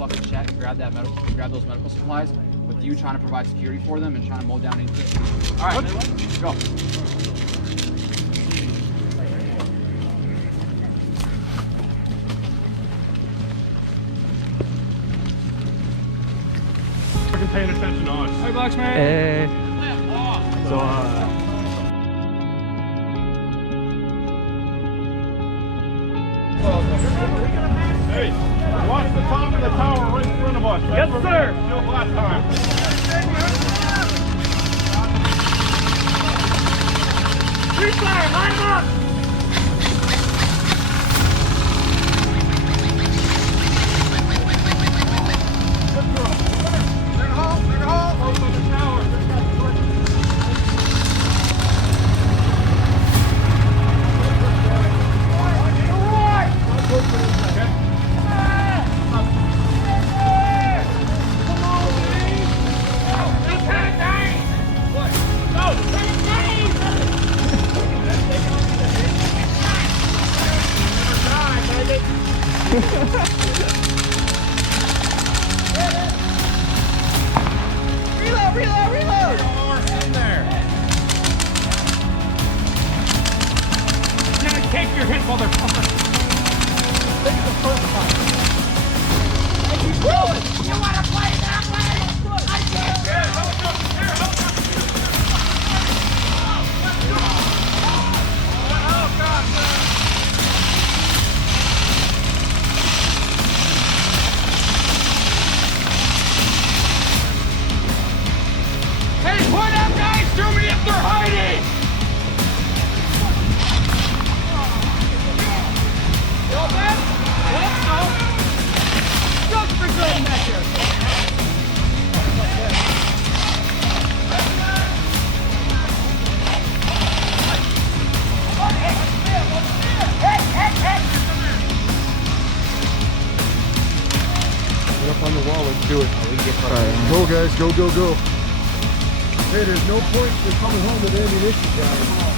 fucking check and grab those medical supplies with you trying to provide security for them and trying to mow down anything. All right, go. Paying attention to us. Hey, Blacksmith. Hey. So, hey, watch the top of the tower right in front of us. Yes, sir. Still last time. Free fire, line them up! Reload! In there. You're gonna take your hit, motherfucker! Look at the first one. Hey, keep rolling! You wanna play that way? I can't! Here, hold up! Here, hold up! Oh, God! Hey, point out guys to me if they're hiding! Yo, man! Let's go! Just for good measure! Get up on the wall, let's do it. Alright. Go, guys, go, go, go. Hey, there's no point in coming home with ammunition, guys.